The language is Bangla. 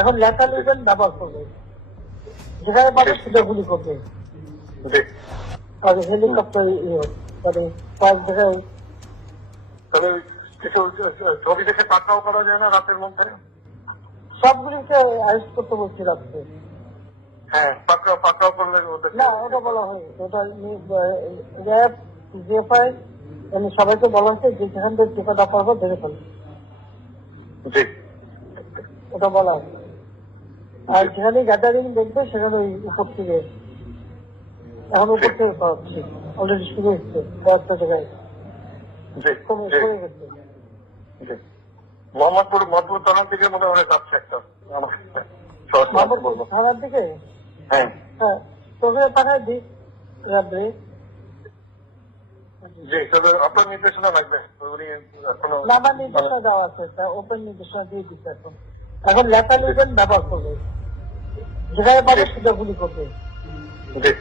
এখন লেখা লিখবেন ব্যবহার করবে, যেখানে পাবে সেটা গুলি করবে। আর হেলিকপ্টার মানে কয়েক জায়গায় তবে কিছু ছবি দেখে পাকড়াও করা যায় না রাতের মধ্যে? সবগুলিকে অ্যারেস্ট করতে বলছি রাখতে। হ্যাঁ, পাকড়াও করলে না, ওটা বলা হয়নি। ওটা র্যাব, জিএফআই সবাইকে বলা হচ্ছে যে যেখান থেকে টিকাটা পারবো ধরে ফেলবে, জি ওটা বলা আছে। আর যেখানে গ্যাদারিং দেখবে সেখানে ওই উপর থেকে, এখন উপর থেকে পাচ্ছি, অলরেডি শুরু হচ্ছে কয়েকটা জায়গায় জি কমে জি গেছে। জি মোহাম্মদপুর থানার দিকে মনে হয় যাচ্ছে একটা মোহাম্মদপুর থানার দিকে। হ্যাঁ হ্যাঁ, তোকে পাঠায় দিই র্যাবে। জি, তবে আপনার নির্দেশনা লাগবে। উনি এখনো না, আমার নির্দেশনা দেওয়া আছে, ওপেন নির্দেশনা দিয়ে দিচ্ছে। এখন এখন লেখা লিখবেন ব্যবহার করবে, যেখানে পাবে সেটা গুলি করবে। জি।